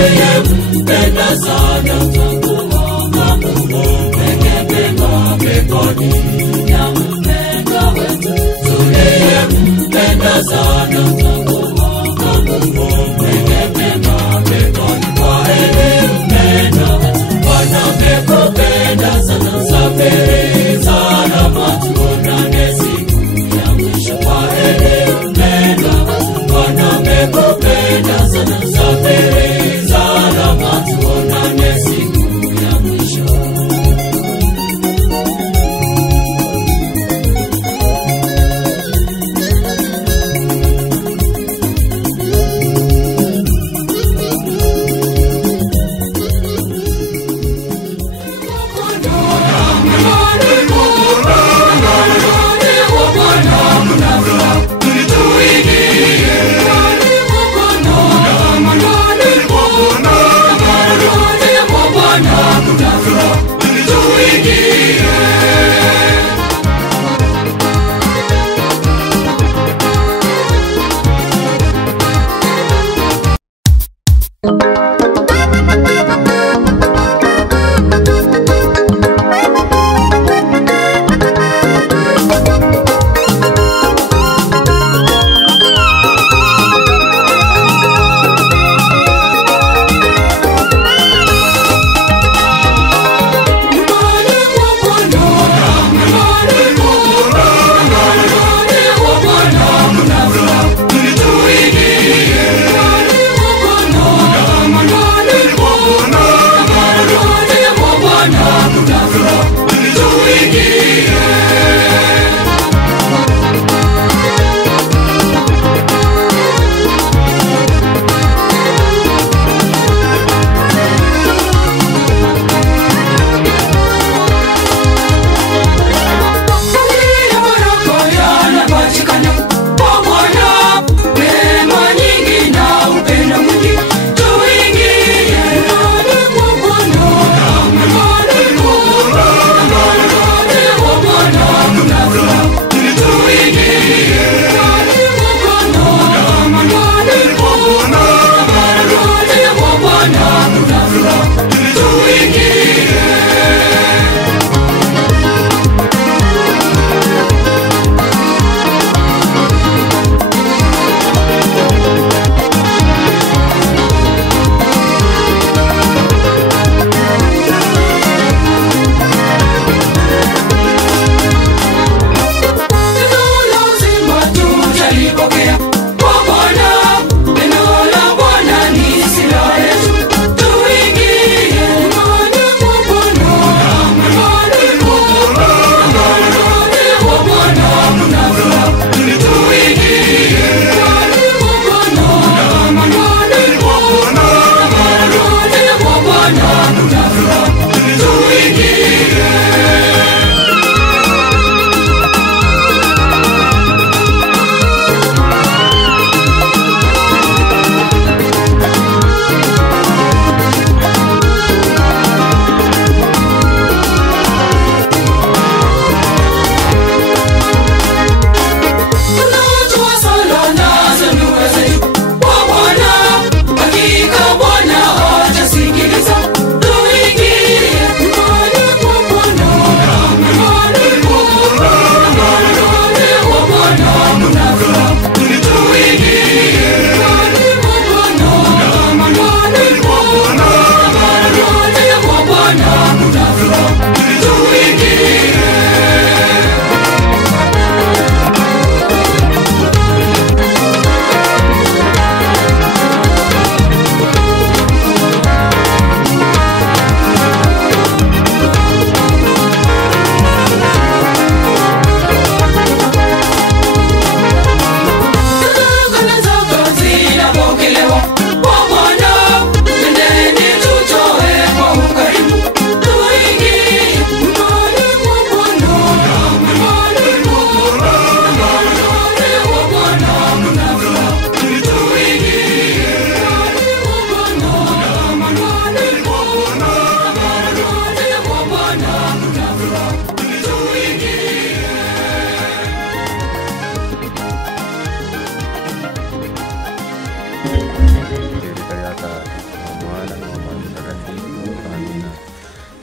tuliyempenda sana twakuomba Mungu weke pema peponi ya mpendwa wetu. Tuliyempenda sana twakuomba Mungu weke pema peponi. Kwaheri mpendwa wetu, Bwana amekupenda sana. Safiri salama tuonane siku ya mwisho. Kwaheri mpendwa wetu, Bwana amekupenda sana. Safiri salama tuonane siku ya mwisho.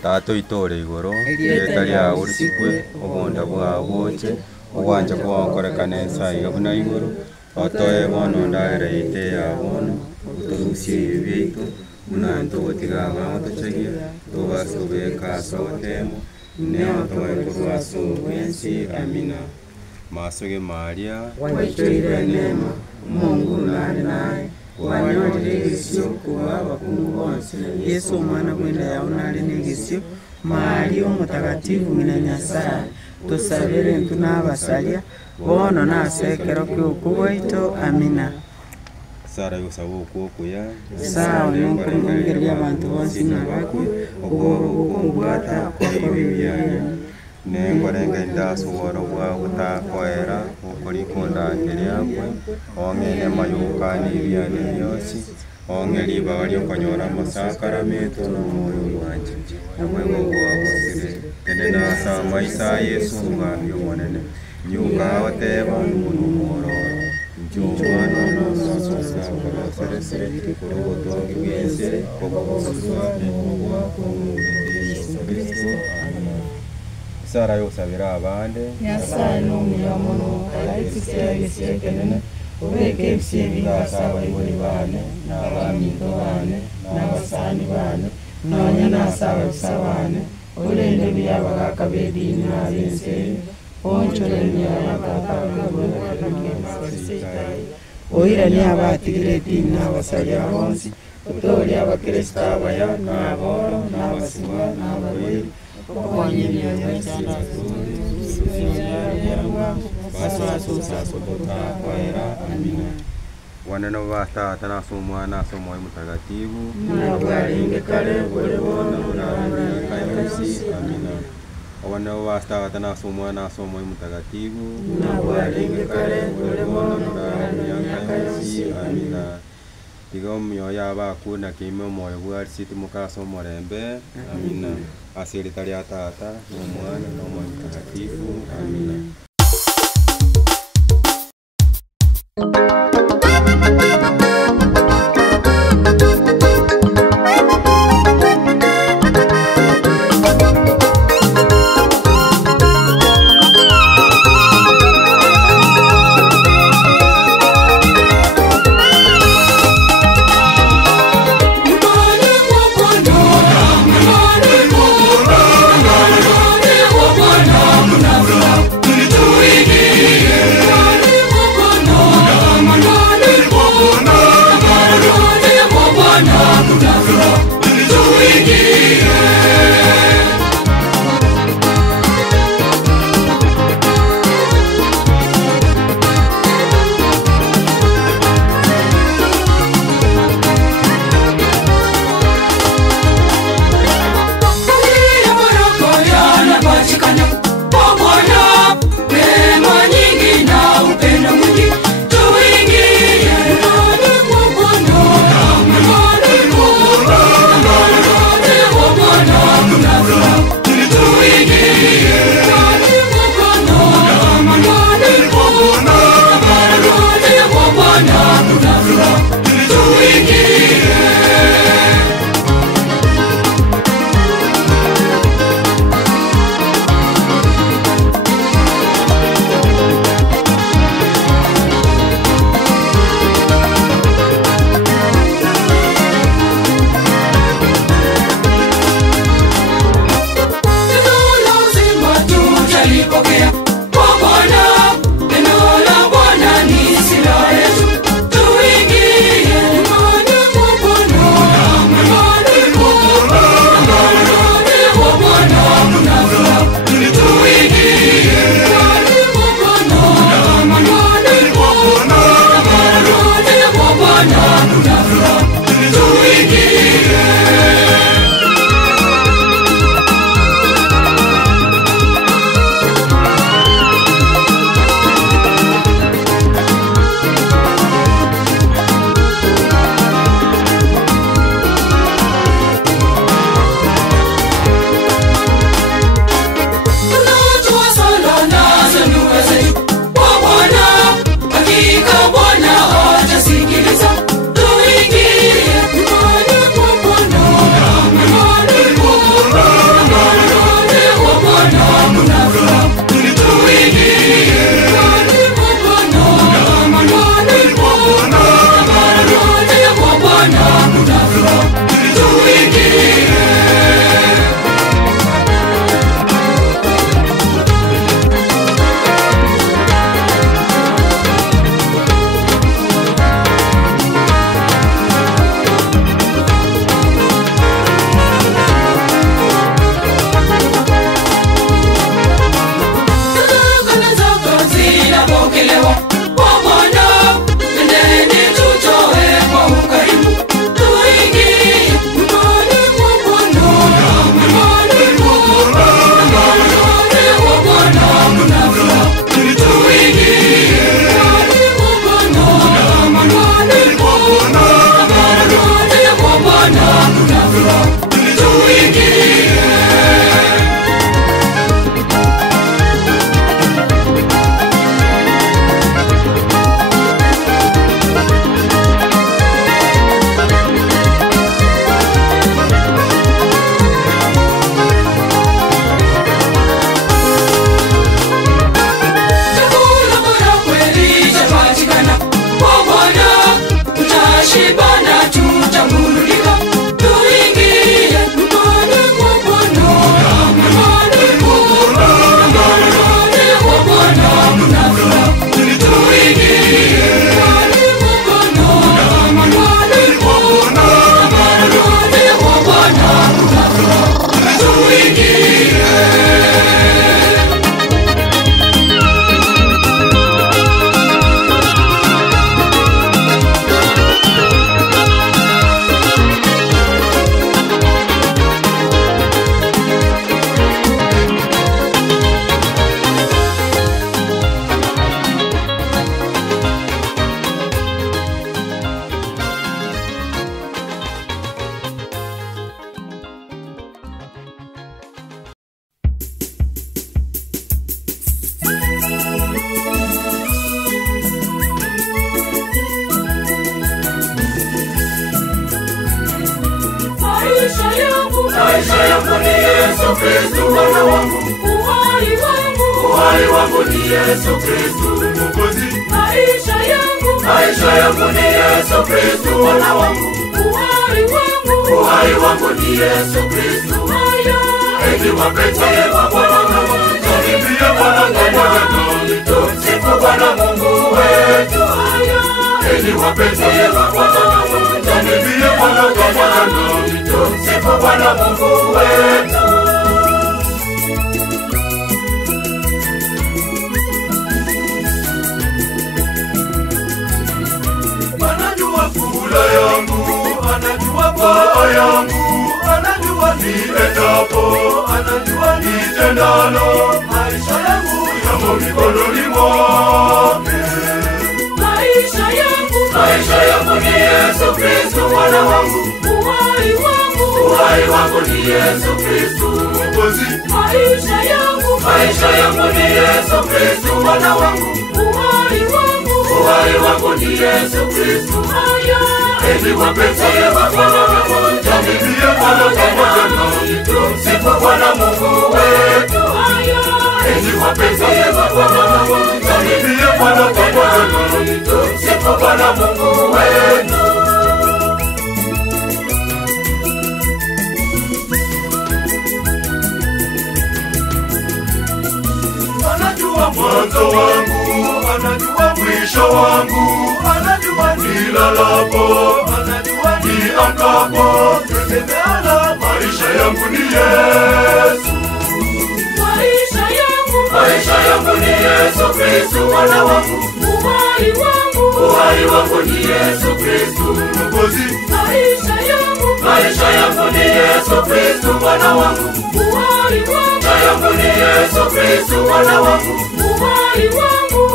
Tato itore igoro rieta ryawe risikwe obonda bwawe boche obwanja bwakorekana ensa buna igoro otoe bono ndaere ite ya bono utorusie ebi byaitu buna ntogotiga abamo tochegie tobasubeka sotemo neo toekorwasu bwensi amina. Masoge Maria waitwire neema Mungu naye wanyonire egesio kuba abakungu bonse Yesu omwana gwenda yawe nari n'egesio Maria omutagatifu nyina Nyasaye tusabire ntu n'abasaria bono nasekero ky'oku bwaitu amina. Sara yosaba okwokuya sawa n'okurungirirya abantu bonse n'abakwe obwata kwakobibyaye nengorenga indaso woro bwawe utakwera ukurikundange ryakwe ong'ene mayukani byane byosi ong'e libaga lyokonyora amasakaramentu n'omwoyo gwanje obwego bwabusire tene nasa maisa Yesu umwami omonene nyuka oteba n'umuntu umwororo njumwana n'ososakorosere kurogotongi bwensere kogoboswa n'obwa Yesu Kristo. Sara yosabira abande Nyasaye n'omuyamo n'okalaikisira egesyekenene obeke ebisye bigasa abaibuli bane n'abaminto bane n'abasaani bane nonya nasaba bisa bane olende byabagaka b'ediini n'ab'enseri onchole byabagakabegonaaaseitayi oirani abatigire ediini n'abasalya bonsi otoli abakristo abaya n'aboro n'abasibwa n'ababeiri waneno batata naso omwana naso omwoyo mutagatifu nabwalinge kale buli bono n'abamyaka yonsi amina. Waneno batata naso omwana naso omwoyo mutagatifu nabwalinge kale buli bono n'abamyaka yonsi amina. Tiga omyoyo abakuna kiime omwoyo bwarisiti mukasa omorembe amina. Asirita lya tata n'omwana n'omwoyo mutagatifu amina. Bwana maisha yangu ni Yesu Kristo Bwana wangu, uhai wangu ni Yesu Kristo Mwokozi. Maisha yangu ni Yesu Kristo Bwana wangu, uhai wangu ni Yesu Kristo. Eti wapenzi wa Bwana, tuimbie Bwana pamoja nami, tumsifu Bwana Mungu wetu. Eti wapenzi wa Bwana, tuimbie Bwana pamoja nami, tumsifu Bwana Mungu wetu. Anajua kula yangu, anajua paa yangu, anajua niendapo, anajua nitendalo. Maisha yangu yamo mikononi mwake. Maisha yangu ni Yesu Kristo Bwana wangu, uhai wangu ni Yesu Kristo Mwokozi. Maisha yangu ni Yesu Kristo Bwana wangu, uhai wangu ni Yesu Kristo. Eti wapenzi wa Bwana, tuimbie Bwana pamoja nami, tumsifu Bwana Mungu wetu. Eti wapenzi wa Bwana, tuimbie Bwana pamoja nami, tumsifu Bwana Mungu wetu. Anajua mwanzo wangu, anajua mwisho wangu, anajua nilalapo, anajua niamkapo. Tegemeana, maisha yangu ni Yesu. Maisha yangu ni Yesu Kristo Bwana wangu, uhai wangu ni Yesu Kristo Mwokozi. Maisha yangu ni Yesu Kristo Bwana wangu, maisha yangu ni Yesu Kristo Bwana wangu,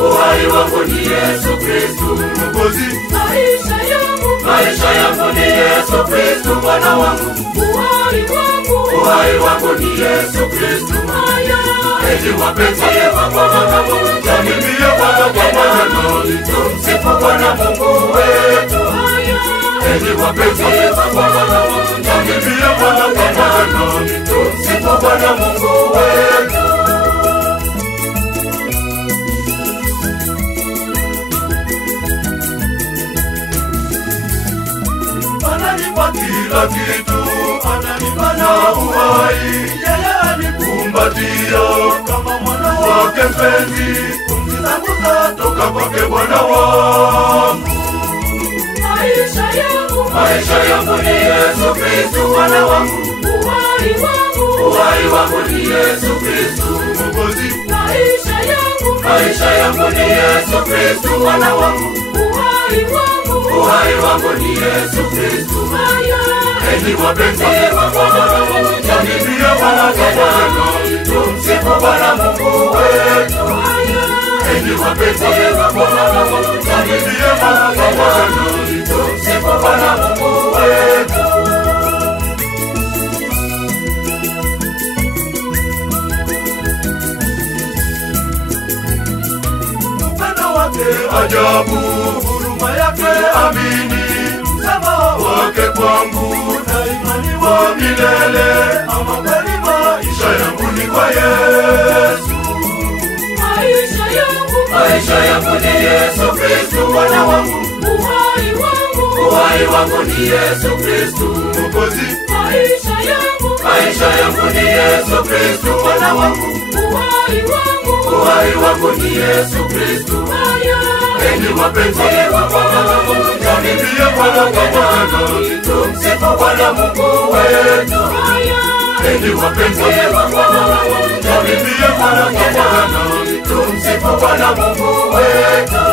uhai wangu ni Yesu Kristo Mwokozi. Maisha yangu ni Yesu Kristo Bwana wangu, uhai wangu ni Yesu Kristo. Eti wapenzi wa Bwana, tuimbie Bwana pamoja nami, tumsifu Bwana Mungu wetu. Eti wapenzi wa Bwana, tuimbie Bwana pamoja nami, tumsifu Bwana Mungu wetu. Ananipa kila kitu, ananipa na uhai, yeye anikumbatia kama mwana wake mpenzi. Pumzi zangu zatoka kwake Bwana wangu. Maisha yangu ni Yesu Kristo Bwana wangu, uhai wangu ni Yesu Kristo Mwokozi. Maisha yangu ni Yesu Kristo Bwana wangu, uhai wangu ni Yesu Kristo. Eti wapenzi wa Bwana, tuimbie Bwana pamoja nami, tumsifu Bwana Mungu wetu. Eti wapenzi wa Bwana, tuimbie Bwana pamoja nami, tumsifu Bwana Mungu wetu. Upendo wake ajabu, huruma yake amini, msamaha wake kwangu na imani wa milele. Ama kweli maisha yangu ni kwa Yesu. Maisha yangu ni Yesu Kristo Bwana wangu, uhai wangu ni Yesu Kristo Mwokozi. Maisha yangu ni Yesu Kristo Bwana wangu, uhai wangu ni Yesu Kristo. Eti wapenzi wa Bwana, tuimbie Bwana pamoja nami, tumsifu Bwana Mungu wetu. Eti wapenzi wa Bwana, tuimbie Bwana pamoja nami, tumsifu Bwana Mungu wetu.